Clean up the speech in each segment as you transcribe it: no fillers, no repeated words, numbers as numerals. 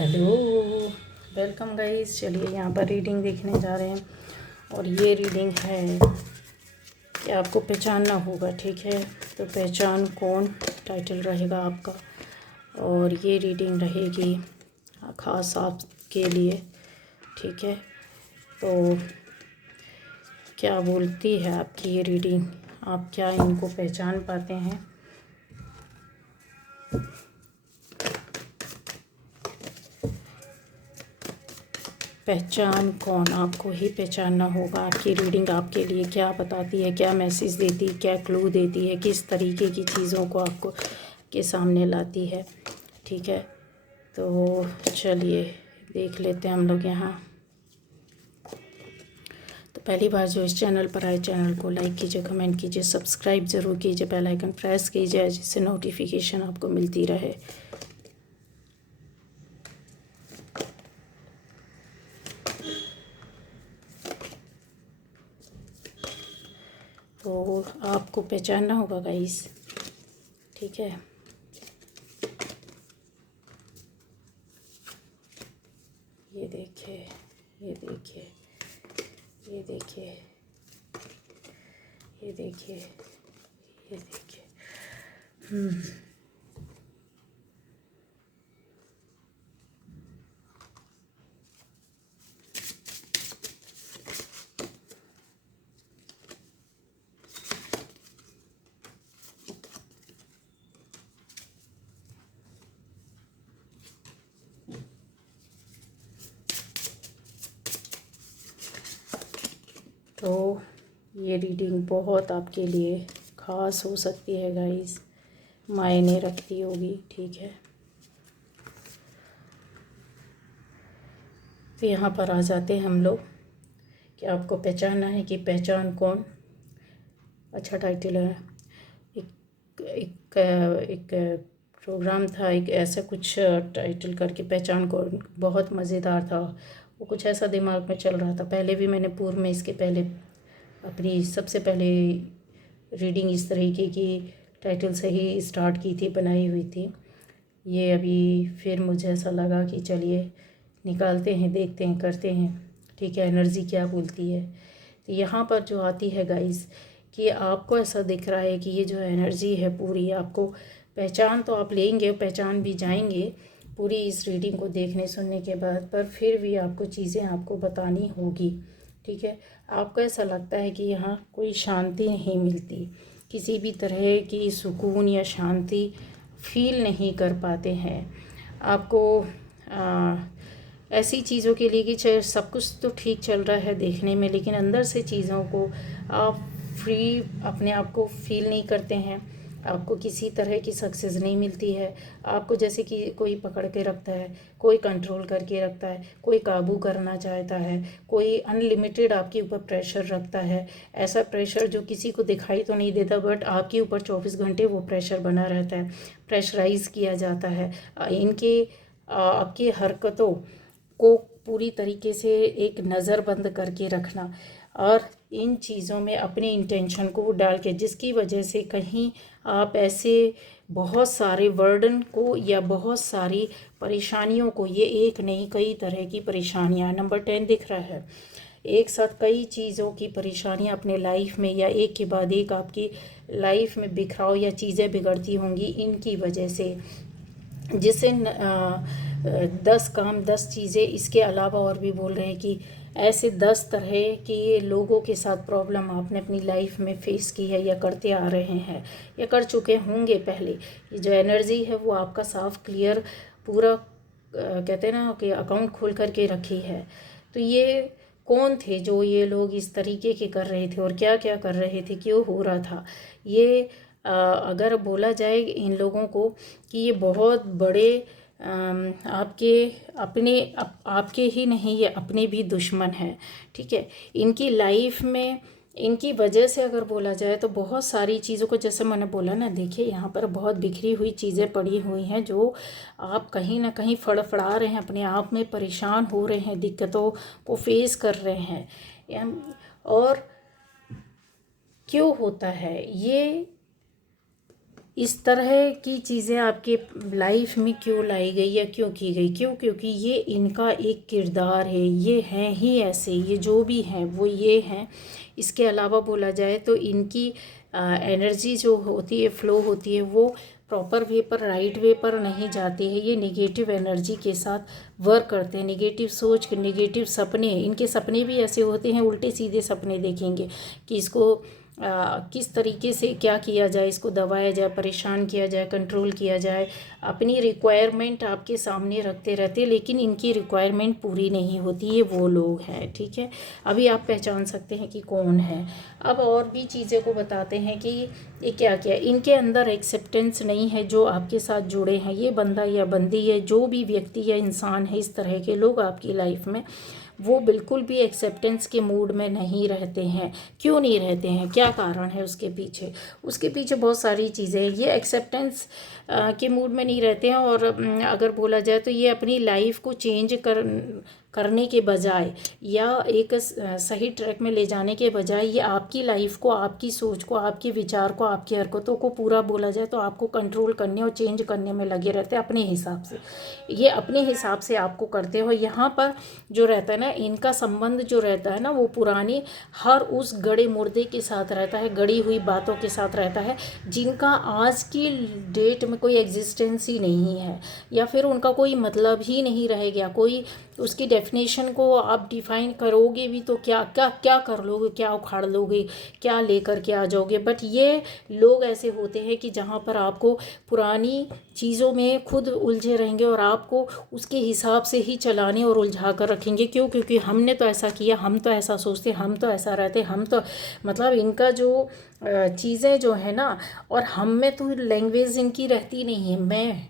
Hello, welcome guys. चलिए यहाँ पर रीडिंग देखने जा रहे हैं और ये रीडिंग है कि आपको पहचानना होगा। ठीक है, तो पहचान कौन टाइटल रहेगा आपका और ये रीडिंग रहेगी ख़ास आपके लिए। ठीक है, तो क्या बोलती है आपकी ये रीडिंग, आप क्या इनको पहचान पाते हैं? पहचान कौन, आपको ही पहचानना होगा। आपकी रीडिंग आपके लिए क्या बताती है, क्या मैसेज देती है, क्या क्लू देती है, किस तरीके की चीज़ों को आपको के सामने लाती है। ठीक है, तो चलिए देख लेते हैं हम लोग यहाँ। तो पहली बार जो इस चैनल पर आए, चैनल को लाइक कीजिए, कमेंट कीजिए, सब्सक्राइब ज़रूर कीजिए, बेल आइकन प्रेस कीजिए जिससे नोटिफिकेशन आपको मिलती रहे। तो आपको पहचानना होगा गाइस। ठीक है, ये देखिए, ये देखिए, ये देखिए, ये देखिए, ये देखिए। तो ये रीडिंग बहुत आपके लिए ख़ास हो सकती है गाइस, मायने रखती होगी। ठीक है, तो यहाँ पर आ जाते हैं हम लोग कि आपको पहचानना है कि पहचान कौन। अच्छा टाइटल है। एक प्रोग्राम था, एक ऐसा कुछ टाइटल करके, पहचान कौन, बहुत मज़ेदार था वो। कुछ ऐसा दिमाग में चल रहा था। पहले भी मैंने पूर्व में इसके पहले अपनी सबसे पहले रीडिंग इस तरीके की टाइटल से ही स्टार्ट की थी, बनाई हुई थी। ये अभी फिर मुझे ऐसा लगा कि चलिए निकालते हैं, देखते हैं, करते हैं। ठीक है, एनर्जी क्या बोलती है। तो यहाँ पर जो आती है गाइस कि आपको ऐसा दिख रहा है कि ये जो एनर्जी है पूरी, आपको पहचान तो आप लेंगे, पहचान भी जाएंगे पूरी इस रीडिंग को देखने सुनने के बाद, पर फिर भी आपको चीज़ें आपको बतानी होगी। ठीक है, आपको ऐसा लगता है कि यहाँ कोई शांति नहीं मिलती, किसी भी तरह की सुकून या शांति फील नहीं कर पाते हैं। आपको ऐसी चीज़ों के लिए कि चाहे सब कुछ तो ठीक चल रहा है देखने में, लेकिन अंदर से चीज़ों को आप फ्री अपने आप को फील नहीं करते हैं। आपको किसी तरह की सक्सेस नहीं मिलती है। आपको जैसे कि कोई पकड़ के रखता है, कोई कंट्रोल करके रखता है, कोई काबू करना चाहता है, कोई अनलिमिटेड आपके ऊपर प्रेशर रखता है। ऐसा प्रेशर जो किसी को दिखाई तो नहीं देता, बट आपके ऊपर 24 घंटे वो प्रेशर बना रहता है, प्रेशराइज किया जाता है। इनके आपकी हरकतों को पूरी तरीके से एक नज़रबंद करके रखना और इन चीज़ों में अपने इंटेंशन को डाल के, जिसकी वजह से कहीं आप ऐसे बहुत सारे वर्डन को या बहुत सारी परेशानियों को, ये एक नहीं कई तरह की परेशानियां, नंबर 10 दिख रहा है, एक साथ कई चीज़ों की परेशानियां अपने लाइफ में या एक के बाद एक आपकी लाइफ में बिखराव या चीज़ें बिगड़ती होंगी इनकी वजह से, जिससे 10 काम 10 चीज़ें इसके अलावा और भी बोल रहे हैं कि ऐसे 10 तरह के लोगों के साथ प्रॉब्लम आपने अपनी लाइफ में फेस की है या करते आ रहे हैं या कर चुके होंगे पहले। ये जो एनर्जी है वो आपका साफ क्लियर पूरा कहते हैं ना कि अकाउंट खोल करके रखी है। तो ये कौन थे जो ये लोग इस तरीके के कर रहे थे और क्या क्या कर रहे थे, क्यों हो रहा था ये। अगर बोला जाए इन लोगों को कि ये बहुत बड़े आपके अपने आपके ही नहीं, ये अपने भी दुश्मन हैं। ठीक है, इनकी लाइफ में इनकी वजह से अगर बोला जाए तो बहुत सारी चीज़ों को, जैसे मैंने बोला ना, देखिए यहाँ पर बहुत बिखरी हुई चीज़ें पड़ी हुई हैं जो आप कहीं ना कहीं फड़फड़ा रहे हैं, अपने आप में परेशान हो रहे हैं, दिक्कतों को फेस कर रहे हैं। और क्यों होता है ये, इस तरह की चीज़ें आपके लाइफ में क्यों लाई गई या क्यों की गई, क्यों? क्योंकि ये इनका एक किरदार है, ये हैं ही ऐसे, ये जो भी हैं वो ये हैं। इसके अलावा बोला जाए तो इनकी एनर्जी जो होती है, फ्लो होती है, वो प्रॉपर वे पर, राइट वे पर नहीं जाती है। ये नेगेटिव एनर्जी के साथ वर्क करते हैं, नेगेटिव सोच, नेगेटिव सपने। इनके सपने भी ऐसे होते हैं, उल्टे सीधे सपने देखेंगे कि इसको किस तरीके से क्या किया जाए, इसको दबाया जाए, परेशान किया जाए, कंट्रोल किया जाए। अपनी रिक्वायरमेंट आपके सामने रखते रहते, लेकिन इनकी रिक्वायरमेंट पूरी नहीं होती। ये वो लोग हैं, ठीक है। अभी आप पहचान सकते हैं कि कौन है। अब और भी चीज़ें को बताते हैं कि ये क्या क्या इनके अंदर एक्सेप्टेंस नहीं है जो आपके साथ जुड़े हैं। ये बंदा या बंदी है, जो भी व्यक्ति या इंसान है, इस तरह के लोग आपकी लाइफ में, वो बिल्कुल भी एक्सेप्टेंस के मूड में नहीं रहते हैं। क्यों नहीं रहते हैं, क्या कारण है उसके पीछे? उसके पीछे बहुत सारी चीज़ें हैं। ये एक्सेप्टेंस के मूड में नहीं रहते हैं, और अगर बोला जाए तो ये अपनी लाइफ को चेंज करने के बजाय या एक सही ट्रैक में ले जाने के बजाय, ये आपकी लाइफ को, आपकी सोच को, आपके विचार को, आपकी हरकतों को पूरा बोला जाए तो आपको कंट्रोल करने और चेंज करने में लगे रहते हैं अपने हिसाब से। ये अपने हिसाब से आपको करते हो। यहाँ पर जो रहता है ना, इनका संबंध जो रहता है ना, वो पुरानी हर उस गड़े मुर्दे के साथ रहता है, गड़ी हुई बातों के साथ रहता है, जिनका आज की डेट में कोई एग्जिस्टेंस ही नहीं है, या फिर उनका कोई मतलब ही नहीं रह गया। कोई उसकी डेफिनेशन को आप डिफाइन करोगे भी तो क्या क्या क्या कर लोगे, क्या उखाड़ लोगे, क्या लेकर के आ जाओगे। बट ये लोग ऐसे होते हैं कि जहाँ पर आपको पुरानी चीज़ों में खुद उलझे रहेंगे और आपको उसके हिसाब से ही चलाने और उलझा कर रखेंगे। क्यों? क्योंकि हमने तो ऐसा किया, हम तो ऐसा सोचते, हम तो ऐसा रहते, हम तो, मतलब इनका जो चीज़ें जो है ना, और हम में तो लैंग्वेज इनकी रहती नहीं है। मैं,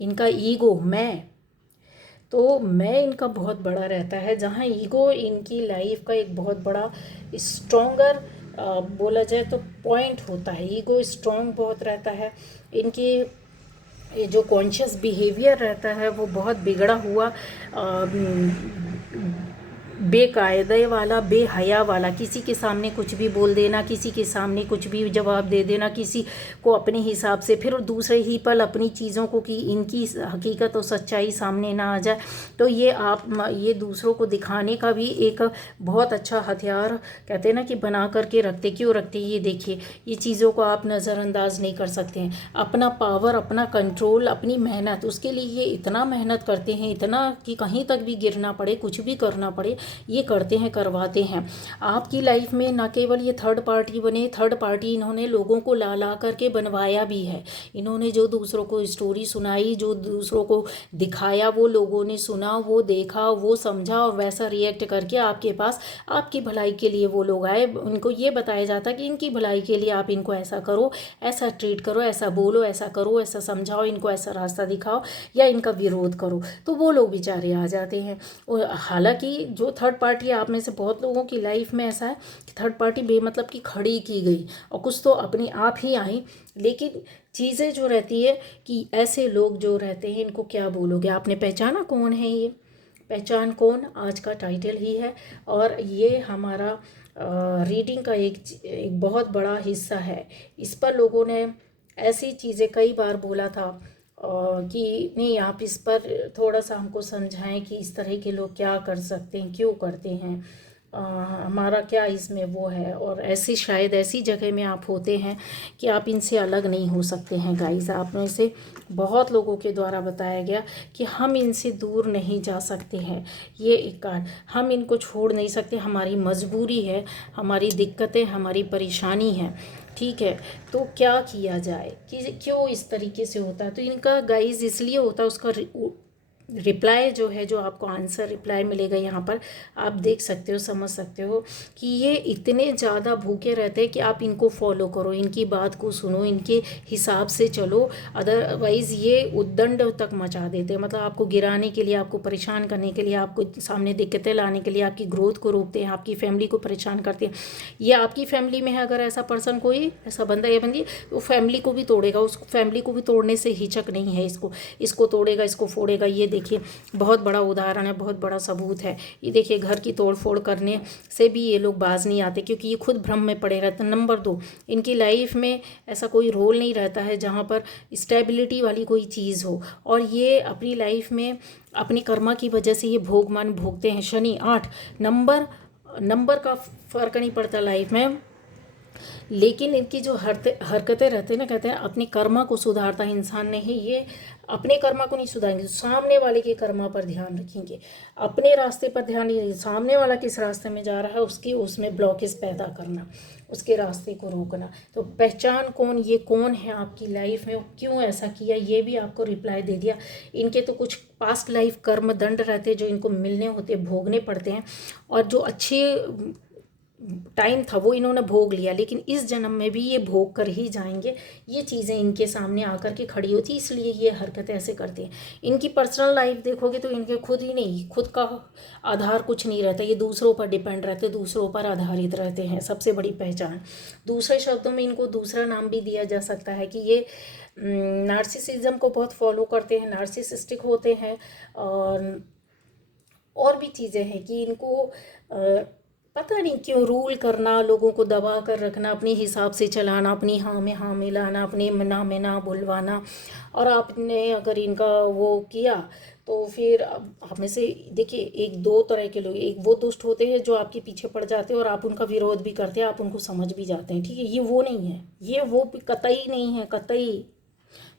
इनका ईगो, मैं इनका बहुत बड़ा रहता है। जहाँ ईगो इनकी लाइफ का एक बहुत बड़ा स्ट्रॉन्गर बोला जाए तो पॉइंट होता है। ईगो स्ट्रॉन्ग बहुत रहता है। इनकी ये जो कॉन्शियस बिहेवियर रहता है वो बहुत बिगड़ा हुआ, बेकायदे वाला, बेहया वाला, किसी के सामने कुछ भी बोल देना, किसी के सामने कुछ भी जवाब दे देना, किसी को अपने हिसाब से, फिर दूसरे ही पल अपनी चीज़ों को, कि इनकी हकीकत और सच्चाई सामने ना आ जाए तो ये दूसरों को दिखाने का भी एक बहुत अच्छा हथियार, कहते हैं ना, कि बना करके रखते। क्यों रखते? ये देखिए, ये चीज़ों को आप नज़रअंदाज नहीं कर सकते हैं। अपना पावर, अपना कंट्रोल, अपनी मेहनत, उसके लिए ये इतना मेहनत करते हैं, इतना कि कहीं तक भी गिरना पड़े, कुछ भी करना पड़े, ये करते हैं, करवाते हैं। आपकी लाइफ में ना केवल ये थर्ड पार्टी बने, थर्ड पार्टी इन्होंने लोगों को ला करके बनवाया भी है। इन्होंने जो दूसरों को स्टोरी सुनाई, जो दूसरों को दिखाया, वो लोगों ने सुना, वो देखा, वो समझा, और वैसा रिएक्ट करके आपके पास, आपकी भलाई के लिए वो लोग आए। उनको ये बताया जाता कि इनकी भलाई के लिए आप इनको ऐसा करो, ऐसा ट्रीट करो, ऐसा बोलो, ऐसा करो, ऐसा समझाओ, इनको ऐसा रास्ता दिखाओ, या इनका विरोध करो, तो वो लोग बेचारे आ जाते हैं। और हालांकि जो थर्ड पार्टी, आप में से बहुत लोगों की लाइफ में ऐसा है कि थर्ड पार्टी बेमतलब की खड़ी की गई, और कुछ तो अपने आप ही आई। लेकिन चीज़ें जो रहती है कि ऐसे लोग जो रहते हैं, इनको क्या बोलोगे? आपने पहचाना कौन है ये? पहचान कौन, आज का टाइटल ही है। और ये हमारा रीडिंग का एक बहुत बड़ा हिस्सा है। इस पर लोगों ने ऐसी चीज़ें कई बार बोला था कि नहीं, आप इस पर थोड़ा सा हमको समझाएं कि इस तरह के लोग क्या कर सकते हैं, क्यों करते हैं, हमारा क्या इसमें वो है। और ऐसी, शायद ऐसी जगह में आप होते हैं कि आप इनसे अलग नहीं हो सकते हैं। गाइस, आप में से बहुत लोगों के द्वारा बताया गया कि हम इनसे दूर नहीं जा सकते हैं। ये एक कारण, हम इनको छोड़ नहीं सकते, हमारी मजबूरी है, हमारी दिक्कतें, हमारी परेशानी है, ठीक है। तो क्या किया जाए, कि क्यों इस तरीके से होता है? तो इनका गाइस इसलिए होता है, उसका रिप्लाई जो है, जो आपको आंसर रिप्लाई मिलेगा यहाँ पर, आप देख सकते हो, समझ सकते हो कि ये इतने ज़्यादा भूखे रहते हैं कि आप इनको फॉलो करो, इनकी बात को सुनो, इनके हिसाब से चलो। अदरवाइज़ ये उद्दंड तक मचा देते हैं, मतलब आपको गिराने के लिए, आपको परेशान करने के लिए, आपको सामने दिक्कतें लाने के लिए, आपकी ग्रोथ को रोकते हैं, आपकी फैमिली को परेशान करते हैं। ये आपकी फैमिली में है अगर ऐसा पर्सन, कोई ऐसा बंदा या बंदी, तो फैमिली को भी तोड़ेगा, उस फैमिली को भी तोड़ने से हिचक नहीं है। इसको तोड़ेगा, इसको फोड़ेगा, ये देखिए बहुत बड़ा उदाहरण है, बहुत बड़ा सबूत है। ये देखिए घर की तोड़ फोड़ करने से भी ये लोग बाज नहीं आते, क्योंकि ये खुद भ्रम में पड़े रहते हैं। नंबर 2, इनकी लाइफ में ऐसा कोई रोल नहीं रहता है जहाँ पर स्टेबिलिटी वाली कोई चीज़ हो, और ये अपनी लाइफ में अपनी कर्मा की वजह से ये भोगमान भोगते हैं। शनि 8, नंबर नंबर का फ़र्क नहीं पड़ता लाइफ में, लेकिन इनकी जो हरकतें रहते हैं ना, कहते हैं अपने कर्मा को सुधारता इंसान नहीं, ये अपने कर्मा को नहीं सुधारेंगे, सामने वाले के कर्मा पर ध्यान रखेंगे, अपने रास्ते पर ध्यान नहीं रखेंगे। सामने वाला किस रास्ते में जा रहा है उसकी उसमें ब्लॉकेज पैदा करना, उसके रास्ते को रोकना। तो पहचान कौन, ये कौन है आपकी लाइफ में, क्यों ऐसा किया, ये भी आपको रिप्लाई दे दिया। इनके तो कुछ पास्ट लाइफ कर्म दंड रहते हैं जो इनको मिलने होते, भोगने पड़ते हैं, और जो अच्छे टाइम था वो इन्होंने भोग लिया, लेकिन इस जन्म में भी ये भोग कर ही जाएंगे। ये चीज़ें इनके सामने आकर के खड़ी होती, इसलिए ये हरकतें ऐसे करते हैं। इनकी पर्सनल लाइफ देखोगे तो इनके खुद ही नहीं, खुद का आधार कुछ नहीं रहता, ये दूसरों पर डिपेंड रहते, दूसरों पर आधारित रहते हैं। सबसे बड़ी पहचान, दूसरे शब्दों में इनको दूसरा नाम भी दिया जा सकता है कि ये नार्सिसिज्म को बहुत फॉलो करते हैं, नार्सिसिस्टिक होते हैं। और भी चीज़ें हैं कि इनको पता नहीं क्यों रूल करना, लोगों को दबा कर रखना, अपने हिसाब से चलाना, अपनी हाँ में हाँ मिलाना, अपने ना में ना बुलवाना। और आपने अगर इनका वो किया तो फिर आप में से देखिए एक दो तरह के लोग, एक वो दुष्ट होते हैं जो आपके पीछे पड़ जाते हैं और आप उनका विरोध भी करते हैं, आप उनको समझ भी जाते हैं, ठीक है। ये वो नहीं है, ये वो कतई नहीं है, कतई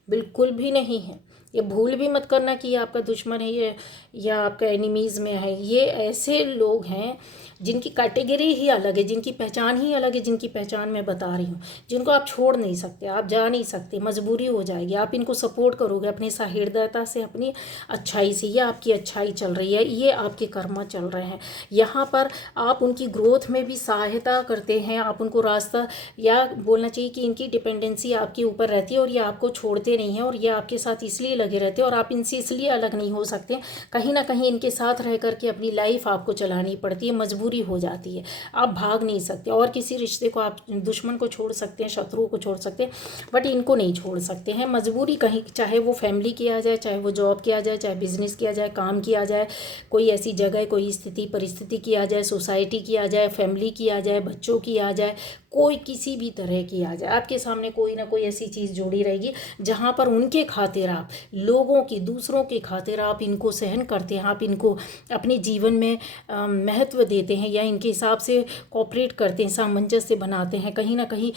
बिल्कुल भी नहीं है। ये भूल भी मत करना कि ये आपका दुश्मन है ये, या आपका एनिमीज़ में है। ये ऐसे लोग हैं जिनकी कैटेगरी ही अलग है, जिनकी पहचान ही अलग है, जिनकी पहचान मैं बता रही हूँ, जिनको आप छोड़ नहीं सकते, आप जा नहीं सकते, मजबूरी हो जाएगी। आप इनको सपोर्ट करोगे अपनी सहृदयता से, अपनी अच्छाई से। ये आपकी अच्छाई चल रही है, ये आपके कर्म चल रहे हैं। यहाँ पर आप उनकी ग्रोथ में भी सहायता करते हैं, आप उनको रास्ता, या बोलना चाहिए कि इनकी डिपेंडेंसी आपके ऊपर रहती है, और ये आपको छोड़ते नहीं हैं, और ये आपके साथ इसलिए लगे रहते हैं, और आप इनसे इसलिए अलग नहीं हो सकते। कहीं ना कहीं इनके साथ रह करके अपनी लाइफ आपको चलानी पड़ती है, मजबूरी हो जाती है, आप भाग नहीं सकते। और किसी रिश्ते को आप दुश्मन को छोड़ सकते हैं, शत्रुओं को छोड़ सकते हैं, बट इनको नहीं छोड़ सकते हैं। मजबूरी कहीं, चाहे वो फैमिली किया जाए, चाहे वो जॉब किया जाए, चाहे बिजनेस किया जाए, काम किया जाए, कोई ऐसी जगह, कोई स्थिति परिस्थिति किया जाए, सोसाइटी किया जाए, फैमिली किया जाए, बच्चों की आ जाए, कोई किसी भी तरह की आ जाए, आपके सामने कोई ना कोई ऐसी चीज़ जुड़ी रहेगी जहाँ पर उनके खातिर आप, लोगों की, दूसरों के खातिर आप इनको सहन करते हैं, आप इनको अपने जीवन में महत्व देते हैं, या इनके हिसाब से कोऑपरेट करते हैं, सामंजस्य बनाते हैं। कहीं ना कहीं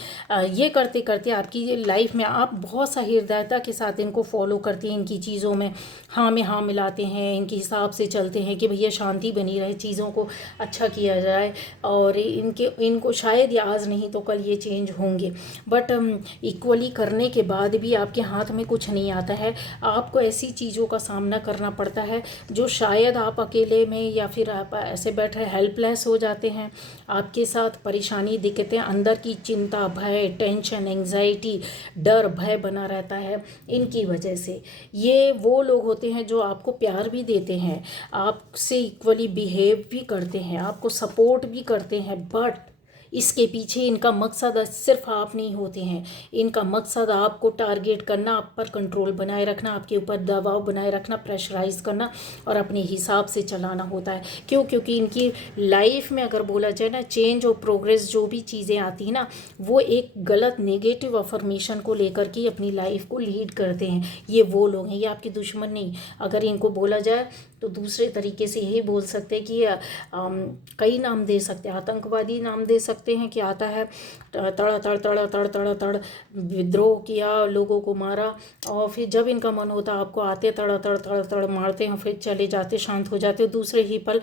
ये करते करते आपकी लाइफ में आप बहुत सहृदयता के साथ इनको फॉलो करते हैं, इनकी चीज़ों में हाँ में हाँ मिलाते हैं, इनके हिसाब से चलते हैं कि भैया शांति बनी रहे, चीज़ों को अच्छा किया जाए, और इनको शायद ये आज नहीं तो कल ये चेंज होंगे। बट इक्वली करने के बाद भी आपके हाथ में कुछ नहीं आता है, आपको ऐसी चीज़ों का सामना करना पड़ता है जो शायद आप अकेले में, या फिर आप ऐसे बैठे हेल्पलेस हो जाते हैं। आपके साथ परेशानी, दिक्कतें, अंदर की चिंता, भय, टेंशन, एंग्जाइटी, डर, भय बना रहता है इनकी वजह से। ये वो लोग होते हैं जो आपको प्यार भी देते हैं, आपसे इक्वली बिहेव भी करते हैं, आपको सपोर्ट भी करते हैं, बट इसके पीछे इनका मकसद सिर्फ आप नहीं होते हैं, इनका मकसद आपको टारगेट करना, आप पर कंट्रोल बनाए रखना, आपके ऊपर दबाव बनाए रखना, प्रेशराइज करना, और अपने हिसाब से चलाना होता है। क्यों? क्योंकि इनकी लाइफ में अगर बोला जाए ना, चेंज और प्रोग्रेस जो भी चीज़ें आती हैं ना, वो एक गलत नेगेटिव अफर्मेशन को लेकर के अपनी लाइफ को लीड करते हैं। ये वो लोग हैं, ये आपके दुश्मन नहीं। अगर इनको बोला जाए तो दूसरे तरीके से यही बोल सकते हैं कि कई नाम दे सकते हैं, आतंकवादी नाम दे सकते हैं कि आता है तड़ तड़ तड़ तड़ तड़ तड़ विद्रोह किया, लोगों को मारा, और फिर जब इनका मन होता आपको आते तड़ तड़ तड़ तड़ मारते हैं, फिर चले जाते, शांत हो जाते। दूसरे ही पल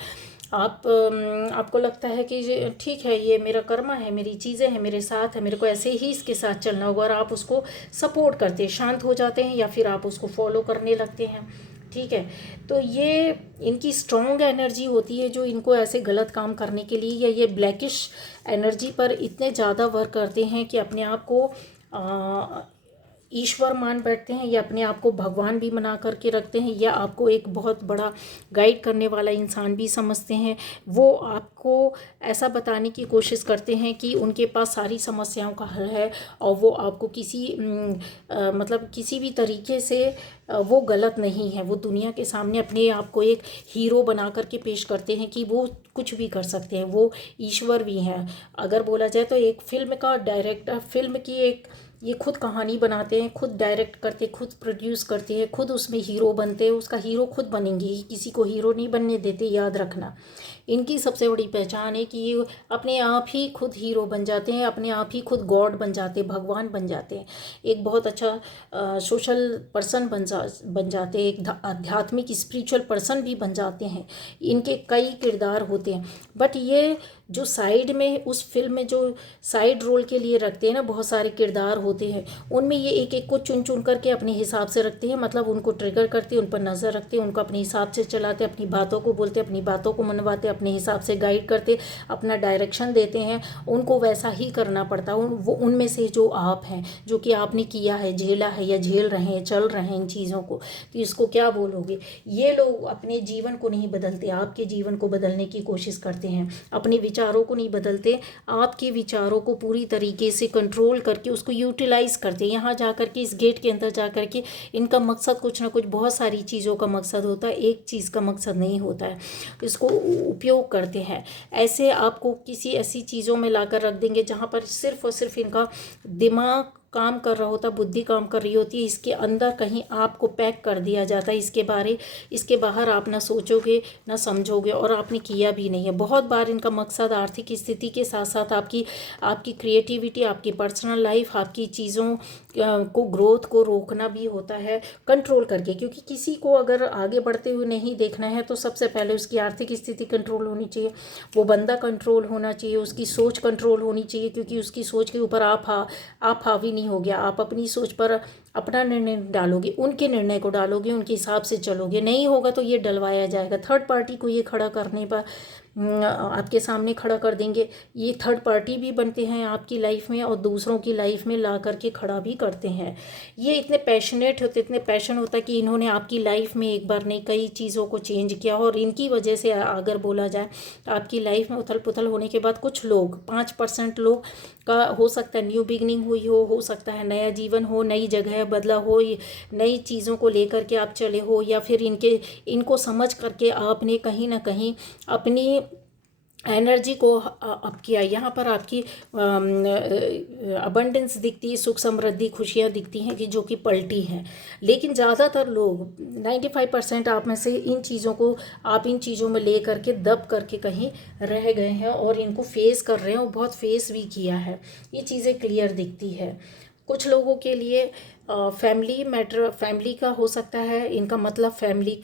आपको लगता है कि ठीक है, ये मेरा कर्मा है, मेरी चीज़ें हैं, मेरे साथ है, मेरे को ऐसे ही इसके साथ चलना होगा, और आप उसको सपोर्ट करते, शांत हो जाते हैं, या फिर आप उसको फॉलो करने लगते हैं, ठीक है। तो ये इनकी स्ट्रॉन्ग एनर्जी होती है जो इनको ऐसे गलत काम करने के लिए, या ये ब्लैकिश एनर्जी पर इतने ज़्यादा वर्क करते हैं कि अपने आप को ईश्वर मान बैठते हैं या अपने आप को भगवान भी बना करके रखते हैं या आपको एक बहुत बड़ा गाइड करने वाला इंसान भी समझते हैं, वो आपको ऐसा बताने की कोशिश करते हैं कि उनके पास सारी समस्याओं का हल है और वो आपको मतलब किसी भी तरीके से वो गलत नहीं है। वो दुनिया के सामने अपने आप को एक हीरो बना करके पेश करते हैं कि वो कुछ भी कर सकते हैं, वो ईश्वर भी हैं। अगर बोला जाए तो एक फिल्म का डायरेक्टर, फिल्म की एक ये खुद कहानी बनाते हैं, खुद डायरेक्ट करते, खुद प्रोड्यूस करते हैं, खुद उसमें हीरो बनते हैं, उसका हीरो खुद बनेंगे, किसी को हीरो नहीं बनने देते, याद रखना। इनकी सबसे बड़ी पहचान है कि ये अपने आप ही खुद हीरो बन जाते हैं, अपने आप ही खुद गॉड बन जाते हैं, भगवान बन जाते हैं, एक बहुत अच्छा सोशल पर्सन बन जाते हैं, एक आध्यात्मिक स्पिरिचुअल पर्सन भी बन जाते हैं। इनके कई किरदार होते हैं, बट ये जो साइड में उस फिल्म में जो साइड रोल के लिए रखते हैं ना, बहुत सारे किरदार होते हैं, उनमें ये एक एक को चुन चुन करके अपने हिसाब से रखते हैं, मतलब उनको ट्रिगर करते हैं, उन पर नज़र रखते हैं, उनको अपने हिसाब से चलाते, अपनी बातों को बोलते, अपनी बातों को मनवाते, अपने हिसाब से गाइड करते, अपना डायरेक्शन देते हैं, उनको वैसा ही करना पड़ता है। वो उनमें से जो आप हैं, जो कि आपने किया है, झेला है या झेल रहे हैं, चल रहे हैं इन चीज़ों को, तो इसको क्या बोलोगे। ये लोग अपने जीवन को नहीं बदलते, आपके जीवन को बदलने की कोशिश करते हैं, अपने विचारों को नहीं बदलते, आपके विचारों को पूरी तरीके से कंट्रोल करके उसको यूटिलाइज करते हैं। यहाँ जा कर के, इस गेट के अंदर जा कर के इनका मकसद कुछ ना कुछ, बहुत सारी चीज़ों का मकसद होता है, एक चीज़ का मकसद नहीं होता है, इसको उपयोग करते हैं। ऐसे आपको किसी ऐसी चीज़ों में लाकर रख देंगे जहाँ पर सिर्फ और सिर्फ इनका दिमाग काम कर रहा होता, बुद्धि काम कर रही होती है, इसके अंदर कहीं आपको पैक कर दिया जाता है, इसके बाहर आप ना सोचोगे ना समझोगे और आपने किया भी नहीं है। बहुत बार इनका मकसद आर्थिक स्थिति के साथ साथ आपकी क्रिएटिविटी, आपकी पर्सनल लाइफ, आपकी चीज़ों को ग्रोथ को रोकना भी होता है, कंट्रोल करके। क्योंकि किसी को अगर आगे बढ़ते हुए नहीं देखना है तो सबसे पहले उसकी आर्थिक स्थिति कंट्रोल होनी चाहिए, वो बंदा कंट्रोल होना चाहिए, उसकी सोच कंट्रोल होनी चाहिए, क्योंकि उसकी सोच के ऊपर आप हावी नहीं हो गया। आप अपनी सोच पर अपना निर्णय डालोगे, उनके निर्णय को डालोगे, उनके हिसाब से चलोगे, नहीं होगा तो ये डलवाया जाएगा। थर्ड पार्टी को ये खड़ा करने पर आपके सामने खड़ा कर देंगे, ये थर्ड पार्टी भी बनते हैं आपकी लाइफ में और दूसरों की लाइफ में ला करके खड़ा भी करते हैं। ये इतने पैशनेट होते, इतने पैशन होता है कि इन्होंने आपकी लाइफ में एक बार नहीं कई चीज़ों को चेंज किया। और इनकी वजह से अगर बोला जाए तो आपकी लाइफ में उथल पुथल होने के बाद कुछ लोग, 5% लोग का हो सकता है न्यू बिगनिंग हुई हो सकता है नया जीवन हो, नई जगह बदला हो, नई चीज़ों को लेकर के आप चले हो, या फिर इनको समझ करके आपने कहीं ना कहीं अपनी एनर्जी को अप किया। यहाँ पर आपकी अबंडेंस दिखती है, सुख समृद्धि खुशियाँ दिखती हैं कि जो कि पलटी हैं। लेकिन ज़्यादातर लोग 95% आप में से इन चीज़ों में ले करके दब करके कहीं रह गए हैं और इनको फेस कर रहे हैं और बहुत फेस भी किया है। ये चीज़ें क्लियर दिखती है। कुछ लोगों के लिए फैमिली का हो सकता है, इनका मतलब फैमिली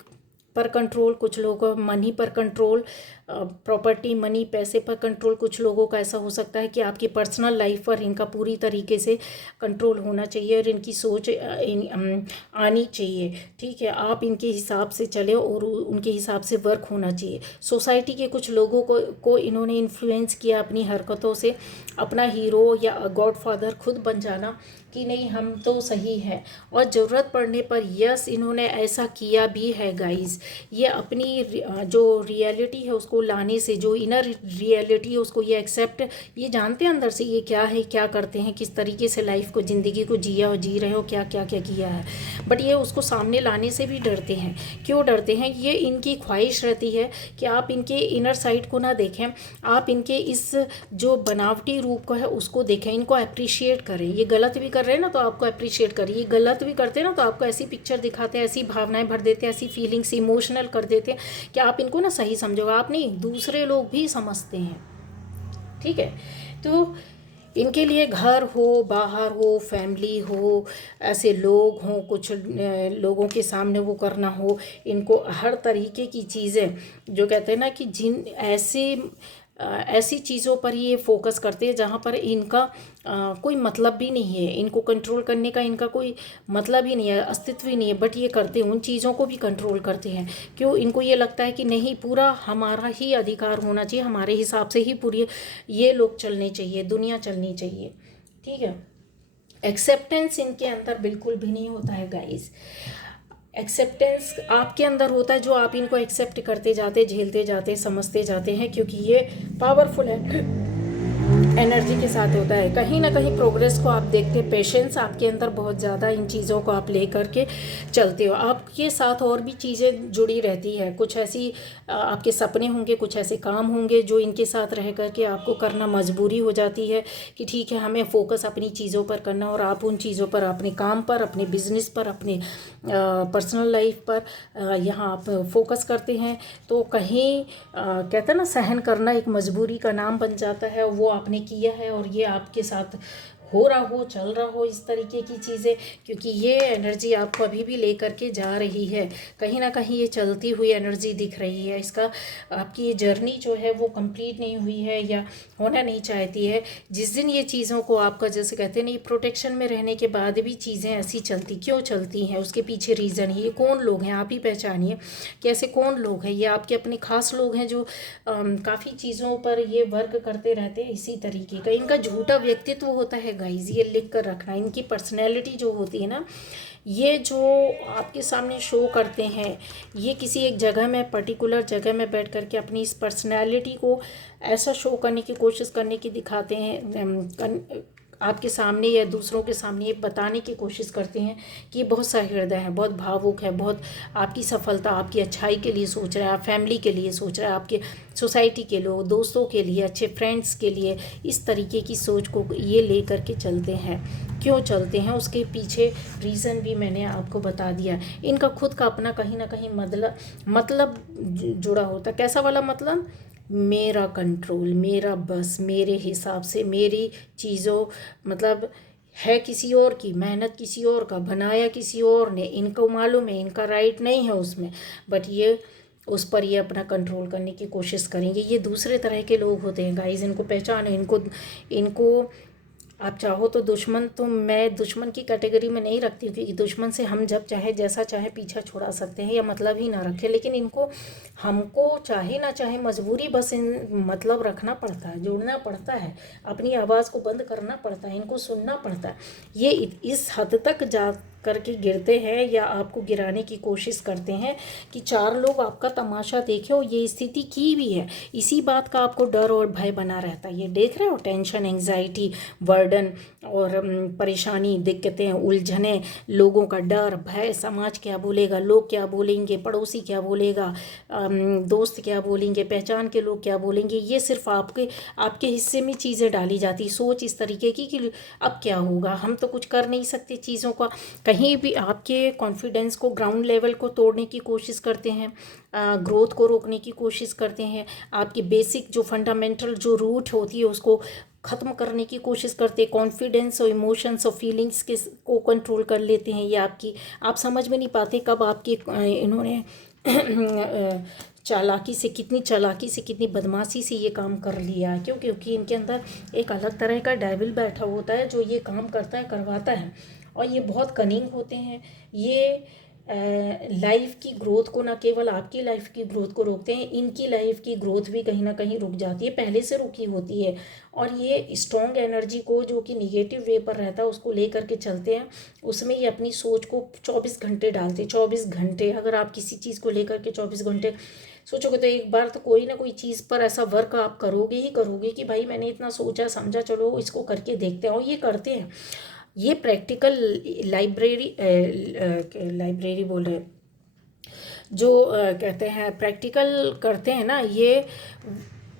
पर कंट्रोल, कुछ लोगों का मनी पर कंट्रोल, प्रॉपर्टी, मनी, पैसे पर कंट्रोल। कुछ लोगों का ऐसा हो सकता है कि आपकी पर्सनल लाइफ पर इनका पूरी तरीके से कंट्रोल होना चाहिए और इनकी सोच आनी चाहिए। ठीक है, आप इनके हिसाब से चले और उनके हिसाब से वर्क होना चाहिए। सोसाइटी के कुछ लोगों को इन्होंने इन्फ्लुएंस किया अपनी हरकतों से, अपना हीरो या गॉडफादर खुद बन जाना कि नहीं हम तो सही है। और ज़रूरत पड़ने पर यस, इन्होंने ऐसा किया भी है गाइस। ये अपनी जो रियलिटी है उसको लाने से, जो इनर रियलिटी है उसको ये एक्सेप्ट, ये जानते हैं अंदर से ये क्या है, क्या करते हैं, किस तरीके से लाइफ को, ज़िंदगी को जी रहे हो, क्या क्या क्या किया है, बट ये उसको सामने लाने से भी डरते हैं। क्यों डरते हैं? ये इनकी ख्वाहिश रहती है कि आप इनके इनर साइड को ना देखें, आप इनके इस जो बनावटी रूप को है उसको देखें, इनको अप्रिशिएट करें। ये गलत भी कर रहे हैं ना तो आपको अप्रिशिएट करिए, ये गलत भी करते हैं ना तो आपको ऐसी पिक्चर दिखाते हैं, ऐसी भावनाएं भर देते हैं, ऐसी फीलिंग्स इमोशनल कर देते हैं कि आप इनको ना सही समझोगे। आप नहीं, दूसरे लोग भी समझते हैं। ठीक है, तो इनके लिए घर हो, बाहर हो, फैमिली हो, ऐसे लोग हों, कुछ लोगों के सामने वो करना हो, इनको हर तरीके की चीज़ें, जो कहते हैं ना कि ऐसी चीज़ों पर ये फोकस करते हैं जहाँ पर इनका कोई मतलब भी नहीं है, इनको कंट्रोल करने का इनका कोई मतलब ही नहीं है, अस्तित्व ही नहीं है, बट ये करते हैं, उन चीज़ों को भी कंट्रोल करते हैं। क्यों? इनको ये लगता है कि नहीं, पूरा हमारा ही अधिकार होना चाहिए, हमारे हिसाब से ही पूरी ये लोग चलने चाहिए, दुनिया चलनी चाहिए। ठीक है, एक्सेप्टेंस इनके अंदर बिल्कुल भी नहीं होता है गाइस। एक्सेप्टेंस आपके अंदर होता है जो आप इनको एक्सेप्ट करते जाते, झेलते जाते, समझते जाते हैं, क्योंकि ये पावरफुल है, एनर्जी के साथ होता है। कहीं ना कहीं प्रोग्रेस को आप देखते हैं, पेशेंस आपके अंदर बहुत ज़्यादा, इन चीज़ों को आप ले करके चलते हो। आपके साथ और भी चीज़ें जुड़ी रहती है, कुछ ऐसी आपके सपने होंगे, कुछ ऐसे काम होंगे जो इनके साथ रह करके आपको करना मजबूरी हो जाती है कि ठीक है हमें फोकस अपनी चीज़ों पर करना, और आप उन चीज़ों पर, अपने काम पर, अपने बिजनेस पर, अपने पर्सनल लाइफ पर यहाँ आप फोकस करते हैं। तो कहीं कहते हैं ना, सहन करना एक मजबूरी का नाम बन जाता है, वो आपने किया है और ये आपके साथ हो रहा हो, चल रहा हो इस तरीके की चीज़ें, क्योंकि ये एनर्जी आपको अभी भी ले करके जा रही है। कहीं ना कहीं ये चलती हुई एनर्जी दिख रही है। इसका आपकी ये जर्नी जो है वो कंप्लीट नहीं हुई है या होना नहीं चाहती है। जिस दिन ये चीज़ों को आपका, जैसे कहते हैं ना, प्रोटेक्शन में रहने के बाद भी चीज़ें ऐसी चलती क्यों चलती हैं, उसके पीछे रीज़न है। ये कौन लोग हैं, आप ही पहचानिए कि ऐसे कौन लोग हैं। ये आपके अपने खास लोग हैं जो काफ़ी चीज़ों पर ये वर्क करते रहते हैं इसी तरीके का। इनका झूठा व्यक्तित्व होता है गाइज, ये लिख कर रखना। इनकी पर्सनैलिटी जो होती है ना, ये जो आपके सामने शो करते हैं, ये किसी एक जगह में, पर्टिकुलर जगह में बैठ करके अपनी इस पर्सनैलिटी को ऐसा शो करने की कोशिश करने की दिखाते हैं, आपके सामने या दूसरों के सामने ये बताने की कोशिश करते हैं कि ये बहुत सहृदय है, बहुत भावुक है, बहुत आपकी सफलता, आपकी अच्छाई के लिए सोच रहा है, आप फैमिली के लिए सोच रहा है, आपके सोसाइटी के लोग, दोस्तों के लिए, अच्छे फ्रेंड्स के लिए। इस तरीके की सोच को ये ले करके चलते हैं। क्यों चलते हैं उसके पीछे रीज़न भी मैंने आपको बता दिया। इनका खुद का अपना कहीं ना कहीं मतलब जुड़ा होता है। कैसा वाला मतलब? मेरा कंट्रोल, मेरा बस, मेरे हिसाब से, मेरी चीज़ों, मतलब है किसी और की, मेहनत किसी और का, बनाया किसी और ने, इनको मालूम है इनका राइट नहीं है उसमें, बट ये उस पर ये अपना कंट्रोल करने की कोशिश करेंगे। ये दूसरे तरह के लोग होते हैं गाइस, इनको पहचाने। इनको आप चाहो तो दुश्मन, तो मैं दुश्मन की कैटेगरी में नहीं रखती हूँ, क्योंकि दुश्मन से हम जब चाहे जैसा चाहे पीछा छुड़ा सकते हैं या मतलब ही ना रखें, लेकिन इनको, हमको चाहे ना चाहे मजबूरी बस इन मतलब रखना पड़ता है, जुड़ना पड़ता है, अपनी आवाज़ को बंद करना पड़ता है, इनको सुनना पड़ता है। ये इस हद तक जा करके गिरते हैं या आपको गिराने की कोशिश करते हैं कि चार लोग आपका तमाशा देखें, और ये स्थिति की भी है। इसी बात का आपको डर और भय बना रहता है। ये देख रहे हो, टेंशन, एंग्जाइटी, बर्डन और परेशानी, दिक्कतें, उलझने, लोगों का डर, भय, समाज क्या बोलेगा, लोग क्या बोलेंगे, पड़ोसी क्या बोलेगा, दोस्त क्या बोलेंगे, पहचान के लोग क्या बोलेंगे। ये सिर्फ आपके हिस्से में चीज़ें डाली जाती, सोच इस तरीके की कि अब क्या होगा, हम तो कुछ कर नहीं सकते चीज़ों का। कहीं भी आपके कॉन्फिडेंस को, ग्राउंड लेवल को तोड़ने की कोशिश करते हैं, ग्रोथ को रोकने की कोशिश करते हैं, आपकी बेसिक जो फंडामेंटल जो रूट होती है उसको ख़त्म करने की कोशिश करते हैं। कॉन्फिडेंस और इमोशंस और फीलिंग्स के को कंट्रोल कर लेते हैं। ये आप समझ में नहीं पाते कब आपकी इन्होंने कितनी चालाकी से, कितनी बदमाशी से ये काम कर लिया। क्योंकि इनके अंदर एक अलग तरह का डेविल बैठा होता है जो ये काम करता है, करवाता है, और ये बहुत कनिंग होते हैं। ये लाइफ की ग्रोथ को, ना केवल आपकी लाइफ की ग्रोथ को रोकते हैं, इनकी लाइफ की ग्रोथ भी कहीं ना कहीं रुक जाती है, पहले से रुकी होती है। और ये स्ट्रॉन्ग एनर्जी को, जो कि निगेटिव वे पर रहता है, उसको ले करके चलते हैं। उसमें ये अपनी सोच को 24 घंटे डालते हैं। 24 घंटे अगर आप किसी चीज़ को लेकर के 24 घंटे सोचोगे तो एक बार तो कोई ना कोई चीज़ पर ऐसा वर्क आप करोगे ही करोगे कि भाई मैंने इतना सोचा समझा, चलो इसको करके देखते हैं, और ये करते हैं। ये प्रैक्टिकल लाइब्रेरी बोल रहे, जो कहते हैं प्रैक्टिकल करते हैं ना, ये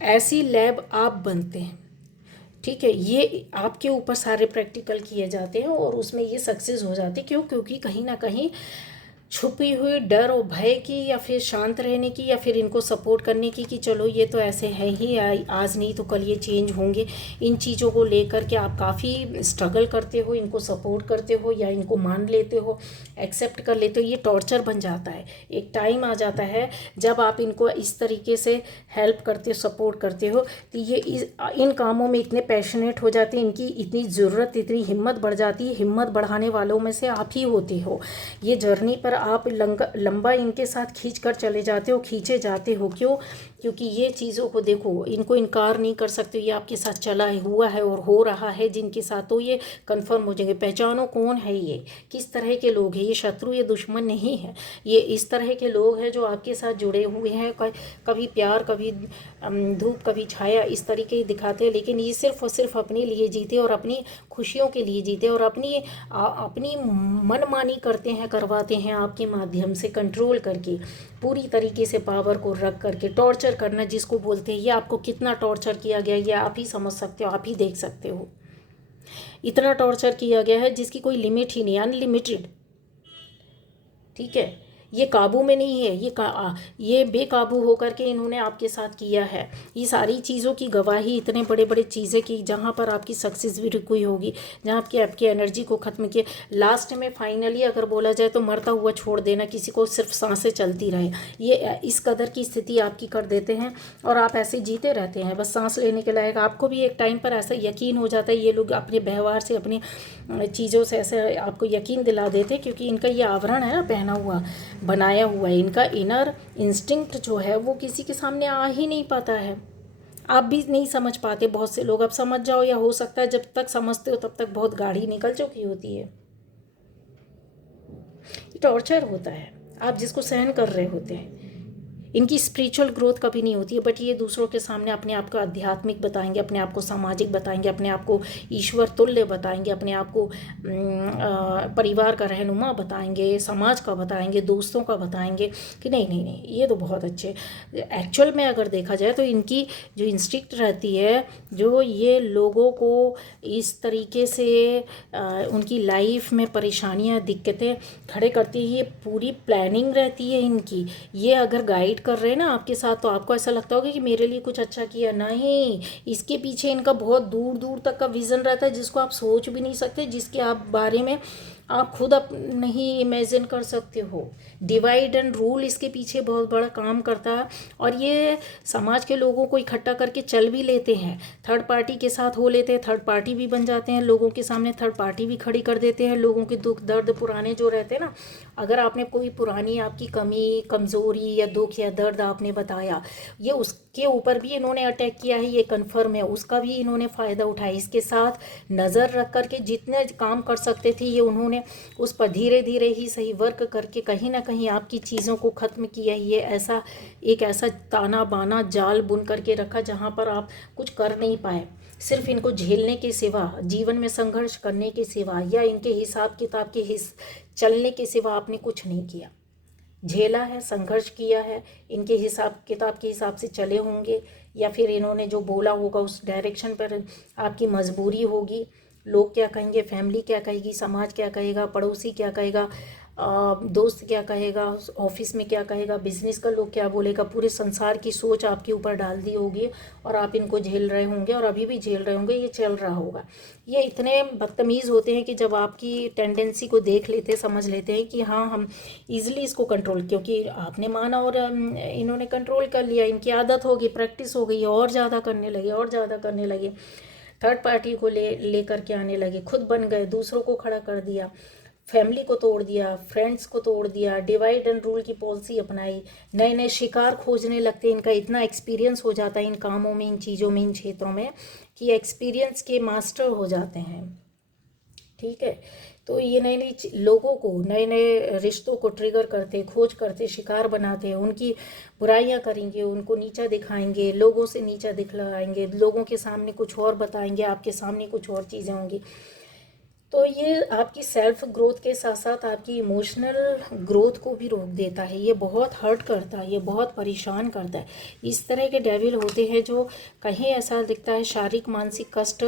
ऐसी लैब आप बनते हैं। ठीक है, ये आपके ऊपर सारे प्रैक्टिकल किए जाते हैं और उसमें ये सक्सेस हो जाते हैं। क्योंकि कहीं ना कहीं छुपी हुई डर और भय की, या फिर शांत रहने की, या फिर इनको सपोर्ट करने की कि चलो ये तो ऐसे है ही, आज नहीं तो कल ये चेंज होंगे। इन चीज़ों को लेकर के आप काफ़ी स्ट्रगल करते हो, इनको सपोर्ट करते हो या इनको मान लेते हो, एक्सेप्ट कर लेते हो। ये टॉर्चर बन जाता है। एक टाइम आ जाता है जब आप इनको इस तरीके से हेल्प करते हो, सपोर्ट करते हो, तो ये इन कामों में इतने पैशनेट हो जाते हैं, इनकी इतनी ज़रूरत, इतनी हिम्मत बढ़ जाती है। हिम्मत बढ़ाने वालों में से आप ही होते हो। ये जर्नी पर आप लंबा इनके साथ खींच कर चले जाते हो, खींचे जाते हो। क्यों? क्योंकि ये चीज़ों को देखो, इनको इनकार नहीं कर सकते, ये आपके साथ चला हुआ है और हो रहा है जिनके साथ, तो ये कंफर्म हो जाएंगे। पहचानो कौन है ये, किस तरह के लोग हैं। ये शत्रु, ये दुश्मन नहीं है, ये इस तरह के लोग हैं जो आपके साथ जुड़े हुए हैं। कभी प्यार, कभी धूप, कभी छाया, इस तरीके दिखाते हैं, लेकिन ये सिर्फ और सिर्फ अपने लिए जीते और अपनी खुशियों के लिए जीते और अपनी मनमानी करते हैं, करवाते हैं आपके माध्यम से, कंट्रोल करके, पूरी तरीके से पावर को रख करके। टॉर्चर करना जिसको बोलते हैं, ये आपको कितना टॉर्चर किया गया ये आप ही समझ सकते हो, आप ही देख सकते हो। इतना टॉर्चर किया गया है जिसकी कोई लिमिट ही नहीं, अनलिमिटेड। ठीक है, ये काबू में नहीं है, ये बेकाबू होकर के इन्होंने आपके साथ किया है। ये सारी चीज़ों की गवाही, इतने बड़े बड़े चीज़ें की जहाँ पर आपकी सक्सेस भी रुकी होगी, जहाँ आपकी एनर्जी को ख़त्म किया। लास्ट में फाइनली अगर बोला जाए तो मरता हुआ छोड़ देना, किसी को सिर्फ सांसें चलती रहे, ये इस कदर की स्थिति आपकी कर देते हैं और आप ऐसे जीते रहते हैं बस सांस लेने के लायक। आपको भी एक टाइम पर ऐसा यकीन हो जाता है, ये लोग अपने व्यवहार से, अपनी चीज़ों से ऐसे आपको यकीन दिला देते, क्योंकि इनका ये आवरण है ना, पहना हुआ, बनाया हुआ है। इनका इनर इंस्टिंक्ट जो है वो किसी के सामने आ ही नहीं पाता है। आप भी नहीं समझ पाते, बहुत से लोग। अब समझ जाओ, या हो सकता है जब तक समझते हो तब तक बहुत गाढ़ी निकल चुकी होती है। टॉर्चर होता है, आप जिसको सहन कर रहे होते हैं। इनकी स्पिरिचुअल ग्रोथ कभी नहीं होती है, बट ये दूसरों के सामने अपने आप को आध्यात्मिक बताएंगे, अपने आप को सामाजिक बताएंगे, अपने आप को ईश्वर तुल्य बताएंगे, अपने आप को परिवार का रहनुमा बताएंगे, समाज का बताएंगे, दोस्तों का बताएंगे कि नहीं नहीं नहीं, ये तो बहुत अच्छे। एक्चुअल में अगर देखा जाए तो इनकी जो इंस्टिंक्ट रहती है, जो ये लोगों को इस तरीके से उनकी लाइफ में परेशानियां, दिक्कतें खड़े करती है, ये पूरी प्लानिंग रहती है इनकी। ये अगर गाइड कर रहे हैं ना आपके साथ, तो आपको ऐसा लगता होगा कि मेरे लिए कुछ अच्छा किया। नहीं, इसके पीछे इनका बहुत दूर दूर तक का विज़न रहता है, जिसको आप सोच भी नहीं सकते, जिसके आप बारे में आप खुद नहीं इमेजिन कर सकते हो। डिवाइड एंड रूल इसके पीछे बहुत बड़ा काम करता है, और ये समाज के लोगों को इकट्ठा करके चल भी लेते हैं, थर्ड पार्टी के साथ हो लेते हैं, थर्ड पार्टी भी बन जाते हैं, लोगों के सामने थर्ड पार्टी भी खड़ी कर देते हैं। लोगों के दुख दर्द पुराने जो रहते हैं ना, अगर आपने कोई पुरानी आपकी कमी, कमज़ोरी या दुख या दर्द आपने बताया, ये उसके ऊपर भी इन्होंने अटैक किया है, ये कन्फर्म है, उसका भी इन्होंने फ़ायदा उठाया। इसके साथ नज़र रख करके जितने काम कर सकते थे ये उन्होंने उस पर धीरे धीरे ही सही वर्क करके कहीं ना कहीं आपकी चीज़ों को ख़त्म किया। ये ऐसा ताना बाना जाल बुन करके रखा जहाँ पर आप कुछ कर नहीं पाए, सिर्फ इनको झेलने के सिवा, जीवन में संघर्ष करने के सिवा, या इनके हिसाब किताब के चलने के सिवा आपने कुछ नहीं किया। झेला है, संघर्ष किया है, इनके हिसाब किताब के हिसाब से चले होंगे, या फिर इन्होंने जो बोला होगा उस डायरेक्शन पर आपकी मजबूरी होगी। लोग क्या कहेंगे, फैमिली क्या कहेगी, समाज क्या कहेगा, पड़ोसी क्या कहेगा, दोस्त क्या कहेगा, ऑफिस में क्या कहेगा, बिजनेस का लोग क्या बोलेगा, पूरे संसार की सोच आपके ऊपर डाल दी होगी और आप इनको झेल रहे होंगे और अभी भी झेल रहे होंगे। ये चल रहा होगा। ये इतने बदतमीज़ होते हैं कि जब आपकी टेंडेंसी को देख लेते, समझ लेते हैं कि हाँ हम ईजिली इसको कंट्रोल, क्योंकि आपने माना और इन्होंने कंट्रोल कर लिया, इनकी आदत होगी, प्रैक्टिस हो गई, और ज़्यादा करने लगे, और ज़्यादा करने लगे, थर्ड पार्टी को ले करके आने लगे, खुद बन गए, दूसरों को खड़ा कर दिया, फैमिली को तोड़ दिया, फ्रेंड्स को तोड़ दिया, डिवाइड एंड रूल की पॉलिसी अपनाई, नए नए शिकार खोजने लगते। इनका इतना एक्सपीरियंस हो जाता है इन कामों में, इन चीज़ों में, इन क्षेत्रों में, कि एक्सपीरियंस के मास्टर हो जाते हैं। ठीक है, तो ये नए नए लोगों को, नए नए रिश्तों को ट्रिगर करते, खोज करते, शिकार बनाते हैं, उनकी बुराइयां करेंगे, उनको नीचा दिखाएंगे, लोगों से नीचा दिखलाएंगे, लोगों के सामने कुछ और बताएंगे, आपके सामने कुछ और चीज़ें होंगी। तो ये आपकी सेल्फ ग्रोथ के साथ साथ आपकी इमोशनल ग्रोथ को भी रोक देता है। ये बहुत हर्ट करता है, ये बहुत परेशान करता है। इस तरह के डेविल होते हैं जो कहीं ऐसा दिखता है शारीरिक मानसिक कष्ट,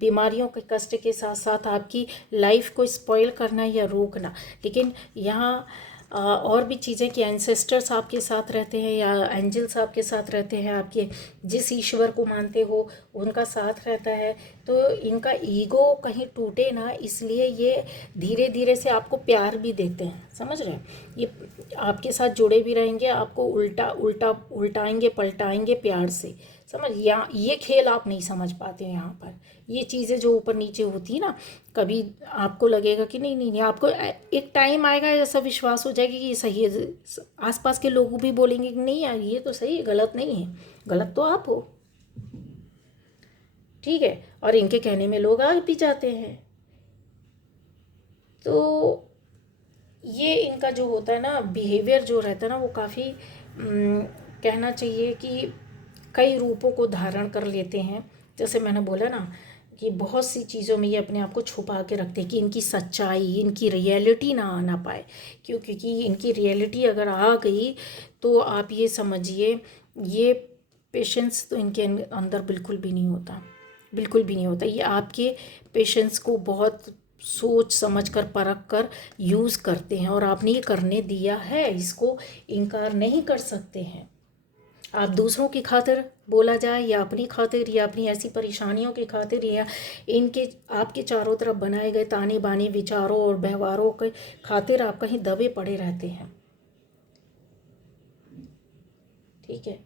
बीमारियों के कष्ट के साथ साथ आपकी लाइफ को स्पॉइल करना या रोकना। लेकिन यहाँ और भी चीज़ें कि एंसेस्टर्स आपके साथ रहते हैं या एंजल्स आपके साथ रहते हैं, आपके जिस ईश्वर को मानते हो उनका साथ रहता है, तो इनका ईगो कहीं टूटे ना, इसलिए ये धीरे धीरे से आपको प्यार भी देते हैं, समझ रहे हैं। ये आपके साथ जुड़े भी रहेंगे, आपको उल्टाएंगे पलटाएंगे प्यार से, समझ। यहाँ ये खेल आप नहीं समझ पाते हो यहाँ पर। ये चीज़ें जो ऊपर नीचे होती है ना, कभी आपको लगेगा कि नहीं नहीं नहीं, आपको एक टाइम आएगा ऐसा विश्वास हो जाएगा कि ये सही है। आसपास के लोग भी बोलेंगे कि नहीं यार ये तो सही है, गलत नहीं है, गलत तो आप हो, ठीक है। और इनके कहने में लोग आ भी जाते हैं। तो ये इनका जो होता है ना बिहेवियर जो रहता है ना, वो काफ़ी कहना चाहिए कि कई रूपों को धारण कर लेते हैं। जैसे मैंने बोला ना कि बहुत सी चीज़ों में ये अपने आप को छुपा के रखते हैं कि इनकी सच्चाई, इनकी रियलिटी ना आना पाए। क्यों? क्योंकि इनकी रियलिटी अगर आ गई तो आप ये समझिए, ये पेशेंस तो इनके अंदर बिल्कुल भी नहीं होता, बिल्कुल भी नहीं होता। ये आपके पेशेंस को बहुत सोच समझ कर परख कर यूज़ करते हैं, और आपने ये करने दिया है, इसको इनकार नहीं कर सकते हैं। आप दूसरों की खातिर बोला जाए या अपनी खातिर या अपनी ऐसी परेशानियों की खातिर या इनके आपके चारों तरफ बनाए गए ताने बाने विचारों और व्यवहारों के खातिर आप कहीं दबे पड़े रहते हैं, ठीक है।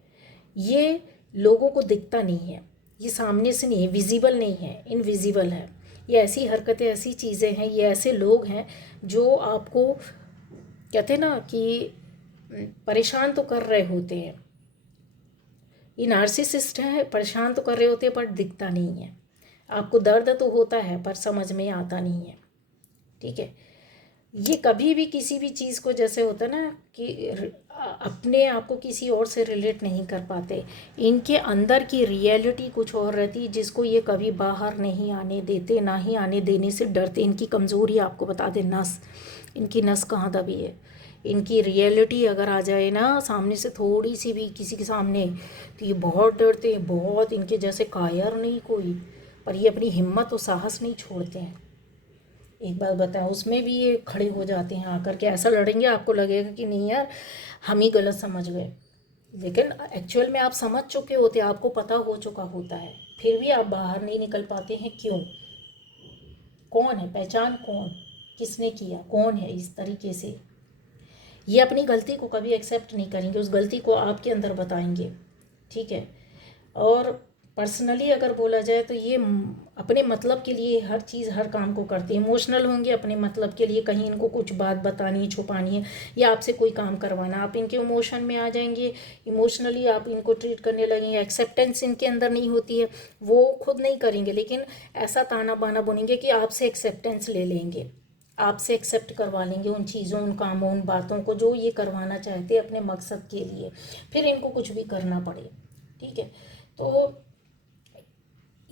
ये लोगों को दिखता नहीं है, ये सामने से नहीं है, विजिबल नहीं है, इनविजिबल है। ये ऐसी हरकतें, ऐसी चीज़ें हैं, ये ऐसे लोग हैं जो आपको कहते हैं ना कि परेशान तो कर रहे होते हैं। ये नार्सिसिस्ट हैं, परेशान तो कर रहे होते हैं पर दिखता नहीं है। आपको दर्द तो होता है पर समझ में आता नहीं है, ठीक है। ये कभी भी किसी भी चीज़ को, जैसे होता है ना कि अपने आप को किसी और से रिलेट नहीं कर पाते। इनके अंदर की रियलिटी कुछ और रहती है जिसको ये कभी बाहर नहीं आने देते, ना ही आने देने से डरते। इनकी कमज़ोरी आपको बता दें, नस, इनकी नस कहाँ दबी है। इनकी रियलिटी अगर आ जाए ना सामने से थोड़ी सी भी किसी के सामने, तो ये बहुत डरते हैं, बहुत। इनके जैसे कायर नहीं कोई, पर ये अपनी हिम्मत और साहस नहीं छोड़ते हैं। एक बात बताएं, उसमें भी ये खड़े हो जाते हैं आकर के, ऐसा लड़ेंगे आपको लगेगा कि नहीं यार हम ही गलत समझ गए, लेकिन एक्चुअल में आप समझ चुके होते, आपको पता हो चुका होता है, फिर भी आप बाहर नहीं निकल पाते हैं। क्यों? कौन है? पहचान कौन, किसने किया, कौन है इस तरीके से। ये अपनी गलती को कभी एक्सेप्ट नहीं करेंगे, उस गलती को आपके अंदर बताएंगे, ठीक है। और पर्सनली अगर बोला जाए तो ये अपने मतलब के लिए हर चीज़, हर काम को करते हैं। इमोशनल होंगे अपने मतलब के लिए, कहीं इनको कुछ बात बतानी है, छुपानी है, या आपसे कोई काम करवाना, आप इनके इमोशन में आ जाएंगे, इमोशनली आप इनको ट्रीट करने लगेंगे। एक्सेप्टेंस इनके अंदर नहीं होती है, वो खुद नहीं करेंगे, लेकिन ऐसा ताना बाना बुनेंगे कि आपसे एक्सेप्टेंस ले लेंगे, आपसे एक्सेप्ट करवा लेंगे उन चीज़ों, उन कामों, उन बातों को जो ये करवाना चाहते हैं अपने मकसद के लिए, फिर इनको कुछ भी करना पड़े, ठीक है। तो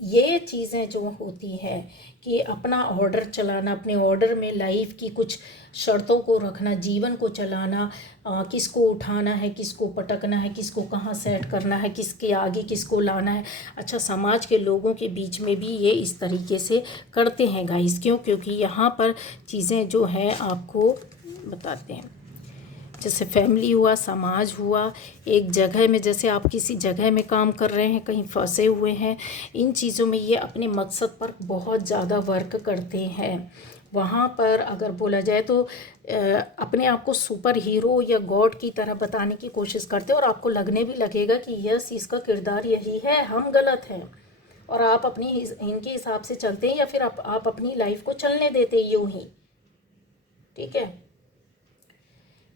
ये चीज़ें जो होती हैं कि अपना ऑर्डर चलाना, अपने ऑर्डर में लाइफ की कुछ शर्तों को रखना, जीवन को चलाना, किसको उठाना है, किसको पटकना है, किसको कहाँ सेट करना है, किसके आगे किसको लाना है। अच्छा, समाज के लोगों के बीच में भी ये इस तरीके से करते हैं गाइस। क्यों? क्योंकि यहाँ पर चीज़ें जो हैं आपको बताते हैं। जैसे फैमिली हुआ, समाज हुआ, एक जगह में, जैसे आप किसी जगह में काम कर रहे हैं, कहीं फंसे हुए हैं, इन चीज़ों में ये अपने मकसद पर बहुत ज़्यादा वर्क करते हैं। वहाँ पर अगर बोला जाए तो अपने आप को सुपर हीरो या गॉड की तरह बताने की कोशिश करते हैं, और आपको लगने भी लगेगा कि यस इसका किरदार यही है, हम गलत हैं, और आप अपनी इनके हिसाब से चलते हैं, या फिर आप अपनी लाइफ को चलने देते हैं यूँ ही, ठीक है।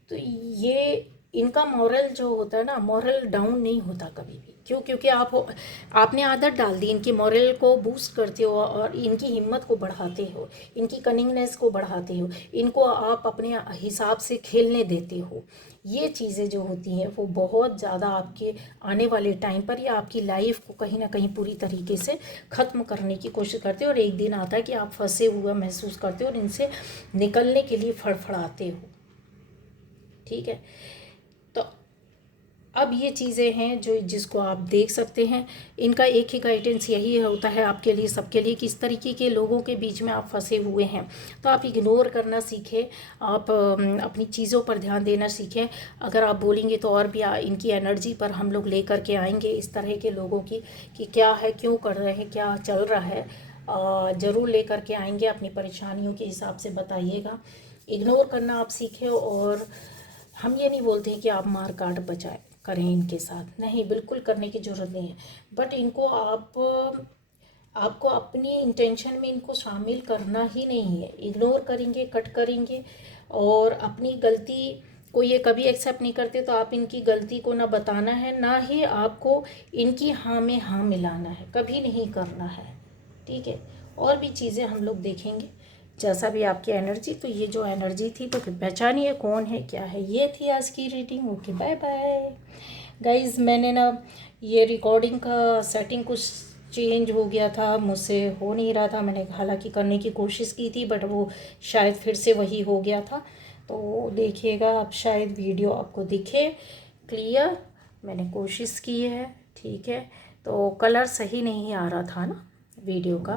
तो ये इनका मॉरल जो होता है ना, मॉरल डाउन नहीं होता कभी भी। क्यों? क्योंकि आपने आदत डाल दी, इनकी मॉरल को बूस्ट करते हो और इनकी हिम्मत को बढ़ाते हो, इनकी कनिंगनेस को बढ़ाते हो, इनको आप अपने हिसाब से खेलने देते हो। ये चीज़ें जो होती हैं वो बहुत ज़्यादा आपके आने वाले टाइम पर या आपकी लाइफ को कहीं ना कहीं पूरी तरीके से ख़त्म करने की कोशिश करते हो, और एक दिन आता है कि आप फंसे हुए महसूस करते हो और इनसे निकलने के लिए फड़फड़ाते हो, ठीक है। तो अब ये चीज़ें हैं जो जिसको आप देख सकते हैं। इनका एक ही गाइडेंस यही होता है आपके लिए, सबके लिए, किस तरीके के लोगों के बीच में आप फंसे हुए हैं। तो आप इग्नोर करना सीखें, आप अपनी चीज़ों पर ध्यान देना सीखें। अगर आप बोलेंगे तो और भी इनकी एनर्जी पर हम लोग लेकर के आएंगे, इस तरह के लोगों की, कि क्या है, क्यों कर रहे हैं, क्या चल रहा है, ज़रूर लेकर के आएंगे। अपनी परेशानियों के हिसाब से बताइएगा। इग्नोर करना आप सीखें। और हम ये नहीं बोलते हैं कि आप मार काट बचाए करें इनके साथ, नहीं, बिल्कुल करने की ज़रूरत नहीं है। बट इनको आपको अपनी इंटेंशन में इनको शामिल करना ही नहीं है। इग्नोर करेंगे, कट करेंगे, और अपनी गलती को ये कभी एक्सेप्ट नहीं करते। तो आप इनकी गलती को ना बताना है, ना ही आपको इनकी हाँ में हाँ मिलाना है, कभी नहीं करना है, ठीक है। और भी चीज़ें हम लोग देखेंगे, जैसा भी आपकी एनर्जी। तो ये जो एनर्जी थी, तो फिर पहचानिए कौन है, क्या है। ये थी आज की reading. Okay, bye bye guys. मैंने ना ये रिकॉर्डिंग का सेटिंग कुछ चेंज हो गया था, मुझसे हो नहीं रहा था। मैंने हालांकि करने की कोशिश की थी, बट वो शायद फिर से वही हो गया था। तो देखिएगा, अब शायद वीडियो आपको दिखे क्लियर। मैंने कोशिश की है, ठीक है। तो कलर सही नहीं आ रहा था ना वीडियो का,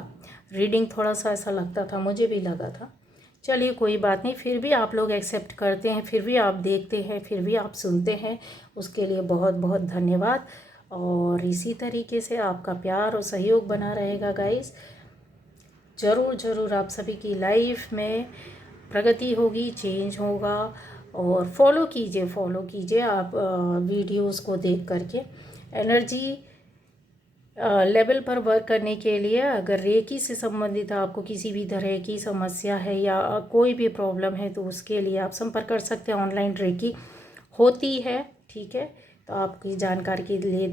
रीडिंग थोड़ा सा ऐसा लगता था, मुझे भी लगा था। चलिए कोई बात नहीं, फिर भी आप लोग एक्सेप्ट करते हैं, फिर भी आप देखते हैं, फिर भी आप सुनते हैं, उसके लिए बहुत बहुत धन्यवाद। और इसी तरीके से आपका प्यार और सहयोग बना रहेगा गाइस। ज़रूर ज़रूर आप सभी की लाइफ में प्रगति होगी, चेंज होगा। और फॉलो कीजिए आप वीडियोस को देख करके। एनर्जी लेवल पर वर्क करने के लिए अगर रेकी से संबंधित आपको किसी भी तरह की समस्या है या कोई भी प्रॉब्लम है, तो उसके लिए आप संपर्क कर सकते हैं। ऑनलाइन रेकी होती है, ठीक है। तो आपकी जानकारी के लिए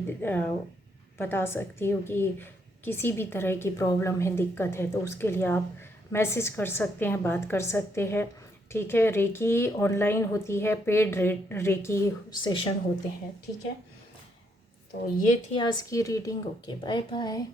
बता सकती हूँ कि किसी भी तरह की प्रॉब्लम है, दिक्कत है, तो उसके लिए आप मैसेज कर सकते हैं, बात कर सकते हैं, ठीक है। रेकी ऑनलाइन होती है, पेड रेकी सेशन होते हैं, ठीक है। तो ये थी आज की रीडिंग। Okay, bye bye.